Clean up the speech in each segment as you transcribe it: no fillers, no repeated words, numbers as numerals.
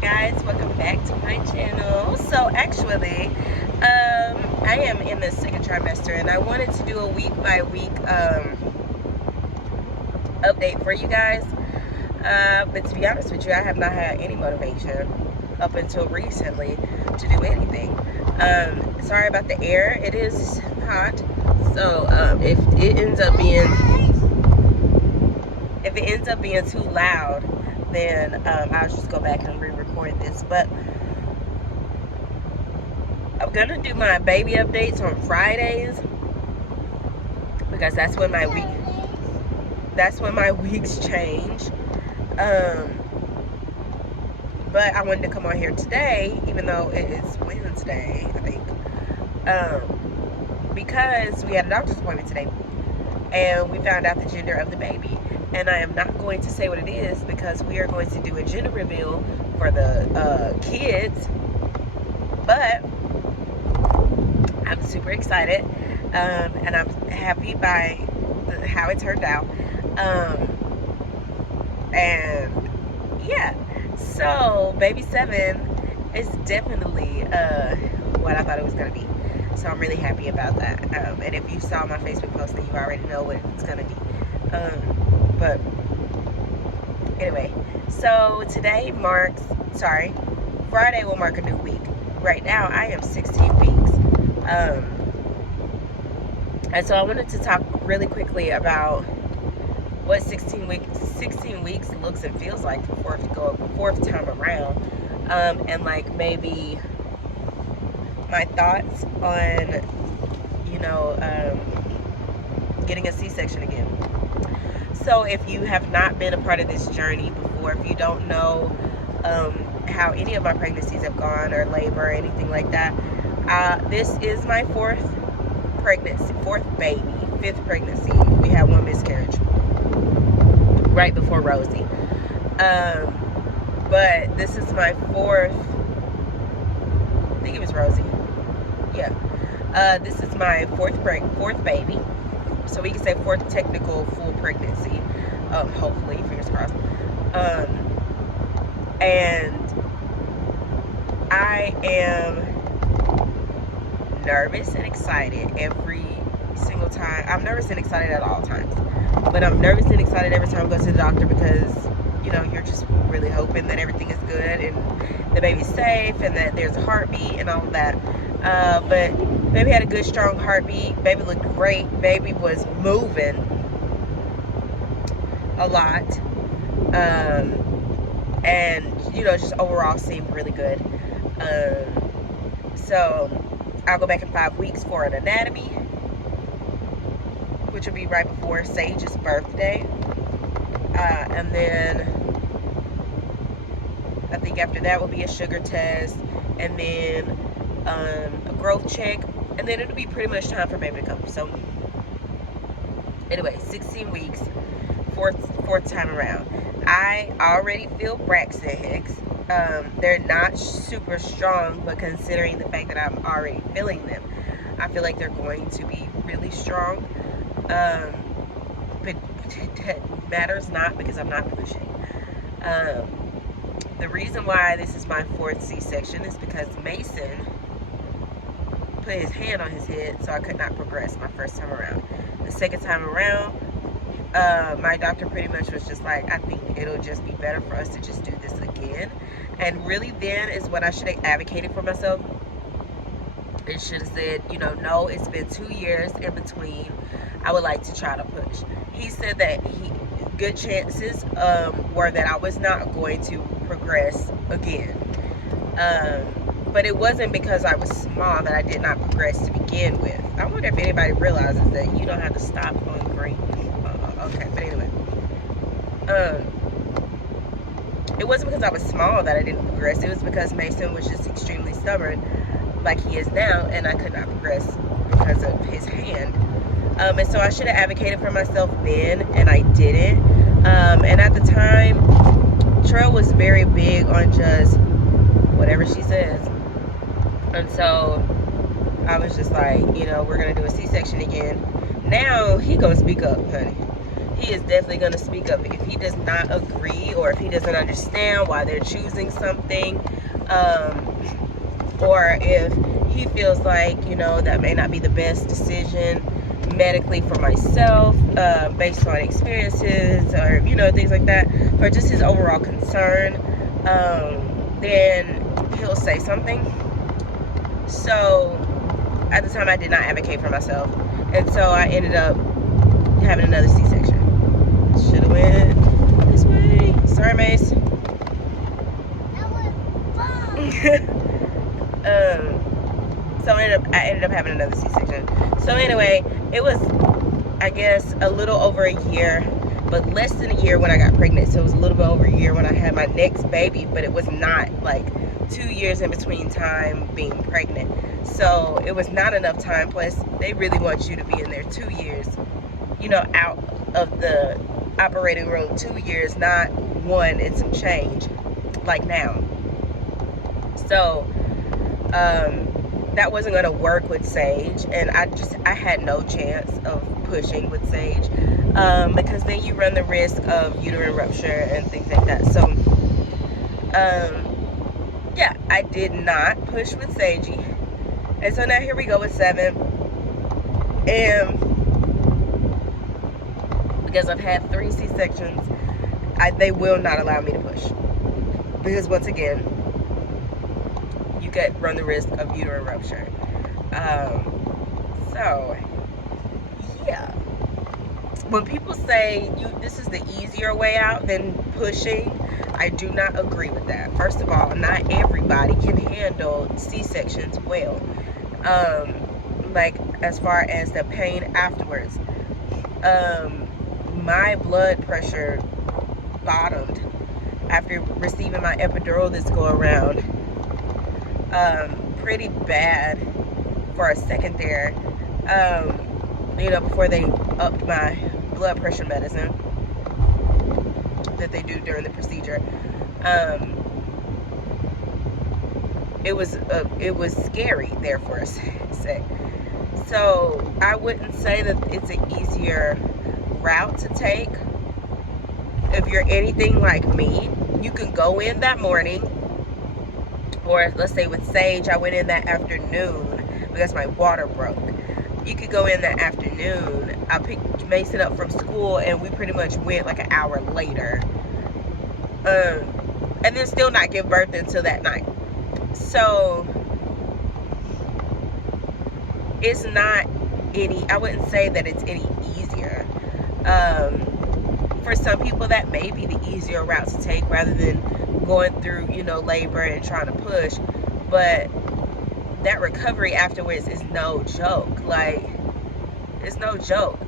Guys, welcome back to my channel. So actually, I am in the second trimester and I wanted to do a week by week update for you guys. But to be honest with you, I have not had any motivation up until recently to do anything. Sorry about the air. It is hot. So if it ends up being too loud, then I'll just go back and re-record this. But I'm gonna do my baby updates on Fridays because that's when my weeks change. But I wanted to come on here today, even though it is Wednesday, I think, because we had a doctor's appointment today and we found out the gender of the baby. And I am not going to say what it is because we are going to do a gender reveal for the kids. But I'm super excited, and I'm happy by how it turned out. And yeah, so baby 7 is definitely what I thought it was gonna be. So I'm really happy about that. And if you saw my Facebook post, then you already know what it's gonna be. But anyway, so Friday will mark a new week. Right now, I am 16 weeks. And so I wanted to talk really quickly about what 16 weeks looks and feels like the fourth time around. And like maybe my thoughts on, getting a C-section again. So if you have not been a part of this journey before, if you don't know how any of my pregnancies have gone or labor or anything like that, this is my fourth baby, fifth pregnancy. We had one miscarriage right before Rosie. But this is my fourth, I think it was Rosie. Yeah. This is my fourth baby. So we can say fourth technical full pregnancy. Hopefully, fingers crossed. And I am nervous and excited every single time. I'm nervous and excited at all times. But I'm nervous and excited every time I go to the doctor because, you're just really hoping that everything is good and the baby's safe and that there's a heartbeat and all of that. But baby had a good, strong heartbeat. Baby looked great. Baby was moving a lot. And, just overall seemed really good. So I'll go back in 5 weeks for an anatomy, which will be right before Sage's birthday. And then I think after that will be a sugar test, and then a growth check, and then it'll be pretty much time for baby to come. So anyway, 16 weeks, fourth time around. I already feel Braxton Hicks. They're not super strong, but considering the fact that I'm already feeling them, I feel like they're going to be really strong. But that matters not because I'm not pushing. The reason why this is my fourth C-section is because Mason put his hand on his head, so I could not progress my first time around. The second time around, my doctor pretty much was just like, I think it'll just be better for us to just do this again. And really then is when I should have advocated for myself. It should have said, no, it's been 2 years in between. I would like to try to push. He said that good chances were that I was not going to progress again. But it wasn't because I was small that I did not progress to begin with. I wonder if anybody realizes that you don't have to stop on green. Okay, but anyway. It wasn't because I was small that I didn't progress. It was because Mason was just extremely stubborn, like he is now, and I could not progress because of his hand. And so I should have advocated for myself then, and I didn't. And at the time, Trail was very big on just whatever she says. And so I was just like, we're going to do a C-section again. Now he gonna speak up, honey. he is definitely going to speak up if he does not agree, or if he doesn't understand why they're choosing something, or if he feels like, you know, that may not be the best decision medically for myself, based on experiences, or, you know, things like that, or just his overall concern, then he'll say something. So at the time I did not advocate for myself, and so I ended up having another C-section. Should have went this way. Sorry, Mace. That was fun. So I ended up having another C-section. So anyway, it was, I guess, a little over a year, but less than a year when I got pregnant. So it was a little bit over a year when I had my next baby, but it was not like 2 years in between time being pregnant. So it was not enough time. Plus, they really want you to be in there 2 years, you know, out of the operating room 2 years, not 1 and some change like now. So that wasn't going to work with Sage, and I had no chance of pushing with Sage, because then you run the risk of uterine rupture and things like that. So yeah, I did not push with Sagey, and so now here we go with 7, and because I've had 3 C-sections, they will not allow me to push, because once again, you could run the risk of uterine rupture. So yeah, when people say this is the easier way out than pushing, I do not agree with that. First of all, not everybody can handle C-sections well, like as far as the pain afterwards. My blood pressure bottomed after receiving my epidural this go around, pretty bad for a second there, you know, before they upped my blood pressure medicine that they do during the procedure. It was scary there for a sec. So I wouldn't say that it's an easier route to take. If you're anything like me, you can go in that morning, or let's say with Sage, I went in that afternoon because my water broke. You could go in that afternoon. I picked Mason up from school, and we pretty much went like an hour later, and then still not give birth until that night. So it's not I wouldn't say that it's any easier. For some people, that may be the easier route to take rather than going through, you know, labor and trying to push. But that recovery afterwards is no joke. Like, it's no joke.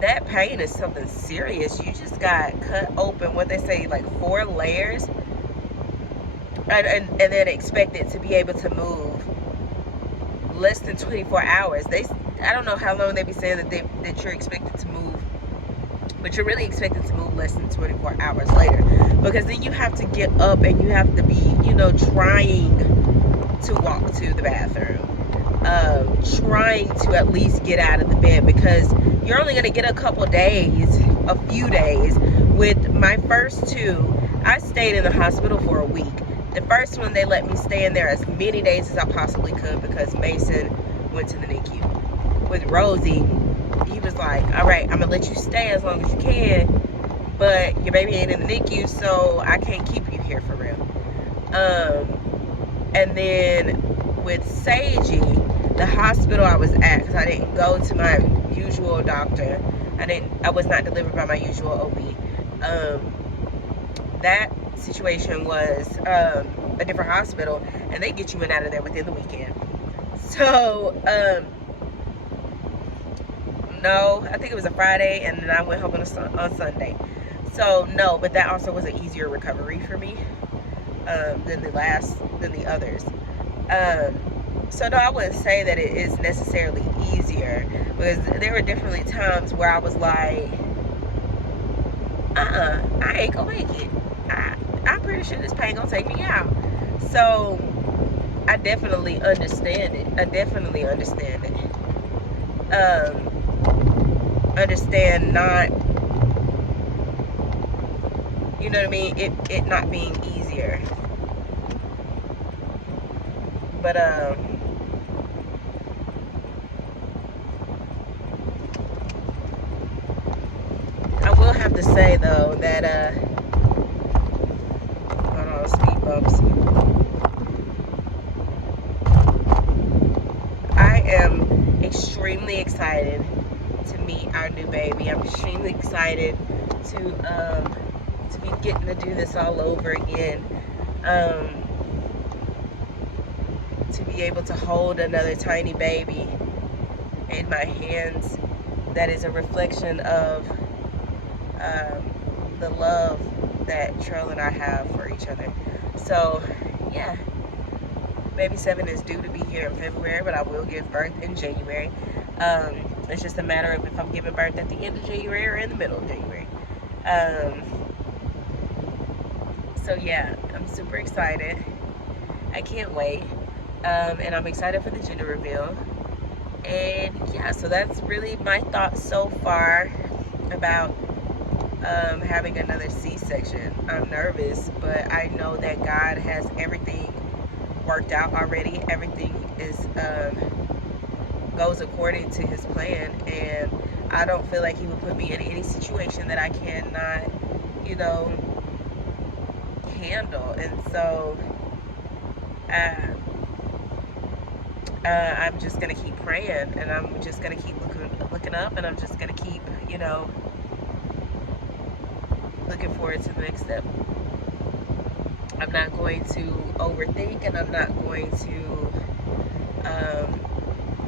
That pain is something serious. You just got cut open, what they say, like 4 layers, and then expected to be able to move less than 24 hours. I don't know how long they be saying that you're expected to move, but you're really expected to move less than 24 hours later, because then you have to get up and you have to be, you know, trying to walk to the bathroom, trying to at least get out of the bed, because you're only going to get a few days. With my first 2, I stayed in the hospital for a week. The first one, they let me stay in there as many days as I possibly could because Mason went to the NICU. With Rosie, he was like, all right, I'm gonna let you stay as long as you can, but your baby ain't in the NICU, so I can't keep you here for real. And then with Sagey, the hospital I was at, because I didn't go to my usual doctor, I was not delivered by my usual OB. That situation was a different hospital, and they get you in and out of there within the weekend. So no, I think it was a Friday, and then I went home on Sunday. So no, but that also was an easier recovery for me than the others. So no, I wouldn't say that it is necessarily easier, because there were definitely times where I was like, I ain't gonna make it. I'm pretty sure this pain gonna take me out. So I definitely understand it. Understand not you know what I mean, it not being easier. But I will have to say though that hold on, speed bumps. I am extremely excited to meet our new baby. I'm extremely excited to be getting to do this all over again. To be able to hold another tiny baby in my hands, that is a reflection of the love that Trail and I have for each other. So yeah, baby 7 is due to be here in February, but I will give birth in January. It's just a matter of if I'm giving birth at the end of January or in the middle of January. So yeah, I'm super excited. I can't wait. And I'm excited for the gender reveal. And yeah, so that's really my thoughts so far about having another C-section. I'm nervous, but I know that God has everything worked out already. Everything is goes according to his plan, and I don't feel like he would put me in any situation that I cannot, you know, handle. And so I'm just gonna keep praying, and I'm just gonna keep looking up, and I'm just gonna keep, you know, looking forward to the next step. I'm not going to overthink, and I'm not going to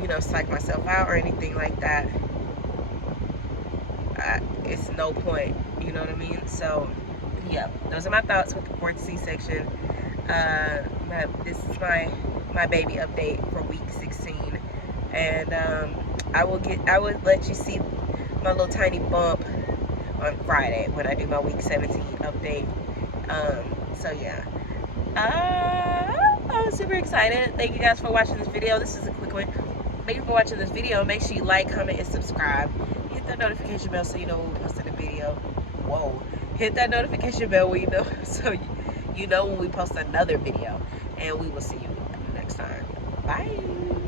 you know, psych myself out or anything like that. It's no point, you know what I mean? So yeah, those are my thoughts with the 4th C-section. This is my baby update for week 16, and I will let you see my little tiny bump on Friday when I do my week 17 update. So yeah, I'm super excited. Thank you guys for watching this video. This is a quick one. Thank you for watching this video. Make sure you like, comment, and subscribe. Hit that notification bell so you know when we post a video. Whoa. Hit that notification bell when you know, so you know when we post another video. And we will see you next time. Bye.